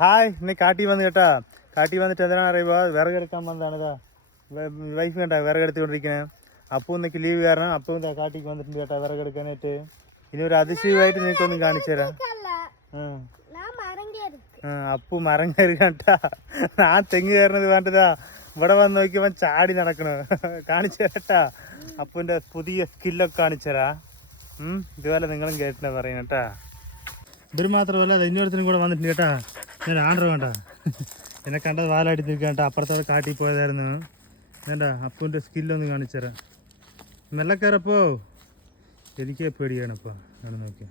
Hi ഇന്ന് കാട്ടി വന്ന് കേട്ടാ. കാട്ടി വന്നിട്ട് എന്തിനാണ് അറിയുക, വിറകെടുക്കാൻ വന്നതാണിതാ. വൈഫ് കേട്ടാ വിറകെടുത്തുകൊണ്ടിരിക്കുന്നത്. അപ്പോൾ ഇന്നേക്ക് ലീവ് കാരണം അപ്പോൾ ഇതാ കാട്ടിക്ക് വന്നിട്ടുണ്ട് കേട്ടാ വിറകെടുക്കാനായിട്ട്. ഇനി ഒരു അതിശയമായിട്ട് നിനക്കൊന്നും കാണിച്ചു തരാം. അപ്പു മരം കയറി കണ്ടാ. ഞാൻ തെങ്ങ് കയറുന്നത് വേണ്ടതാ. ഇവിടെ വന്ന് നോക്കിയവൻ ചാടി നടക്കണ കാണിച്ചു തരട്ടാ. അപ്പുവിന്റെ പുതിയ സ്കില്ലൊക്കെ കാണിച്ചു തരാ. ഇതുപോലെ നിങ്ങളും കേട്ടിട്ടാ പറയുന്ന കേട്ടാ. ഇവര് മാത്രമല്ല ഇന്നൊരുത്തിനും കൂടെ വന്നിട്ടുണ്ട് കേട്ടാ. ഞാൻ ആണ്ടർ വേണ്ട എന്നെ കണ്ടത് വാലായിട്ട് നിൽക്കുക കേട്ടോ. അപ്പുറത്തെ കാട്ടി പോയതായിരുന്നു. വേണ്ട അപ്പുവിൻ്റെ സ്കില്ലൊന്ന് കാണിച്ചു തരാം. മെല്ലെ കയറപ്പോ. എനിക്ക് പേടിയാണപ്പാ. അവിടെ നോക്കിയ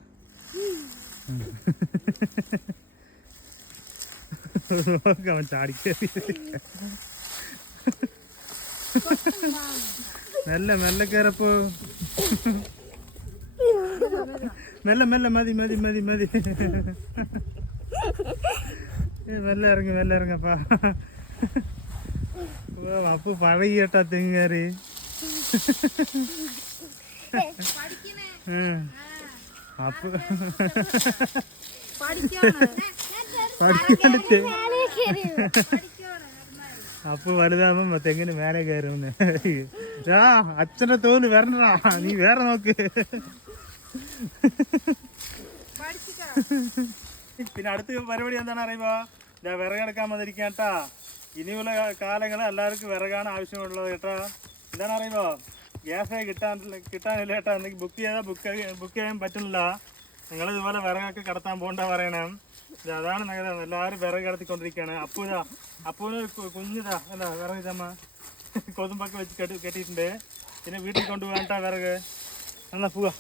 അവൻ ചാടിക്കയറി. മെല്ലെ മെല്ലെ കയറപ്പോ. മെല്ലെ മെല്ലെ മതി മതി മതി മതി. മെല്ലെ ഇറങ്ങപ്പാ. അപ്പു പഴകി കേട്ടാ തെങ്ങ് കയറി. അപ്പു അപ്പു വലുതാകുമ്പോ തെങ്ങിന് മേലെ കയറുമെന്ന്. അച്ഛന്റെ തോന്നി വരണടാ, നീ വേറെ നോക്ക്. പിന്നെ അടുത്ത പരിപാടി എന്താണ് അറിയുമ്പോ, ഞാൻ വിറകെടുക്കാൻ വന്നിരിക്കാം കേട്ടാ. ഇനിയുള്ള കാലങ്ങൾ എല്ലാവർക്കും വിറകാണ് ആവശ്യമുള്ളത് കേട്ടാ. എന്താണ് അറിയുമ്പോ, ഗ്യാസേ കിട്ടാനില്ല കേട്ടാ. എന്തെങ്കിലും ബുക്ക് ചെയ്താൽ ബുക്ക് ചെയ്യാൻ പറ്റുന്നില്ല. നിങ്ങൾ ഇതുപോലെ വിറകൊക്കെ കടത്താൻ പോകണ്ട പറയണം. അതാണ് നഗരം. എല്ലാവരും വിറക് കടത്തിക്കൊണ്ടിരിക്കുകയാണ്. അപ്പൂന് കുഞ്ഞിതാ എന്താ വിറക് ചമ്മ കൊതുമ്പൊക്കെ വെച്ച് കെട്ടിയിട്ടുണ്ട്. പിന്നെ വീട്ടിൽ കൊണ്ടുപോകാൻ വിറക്. എന്നാ പോവാ.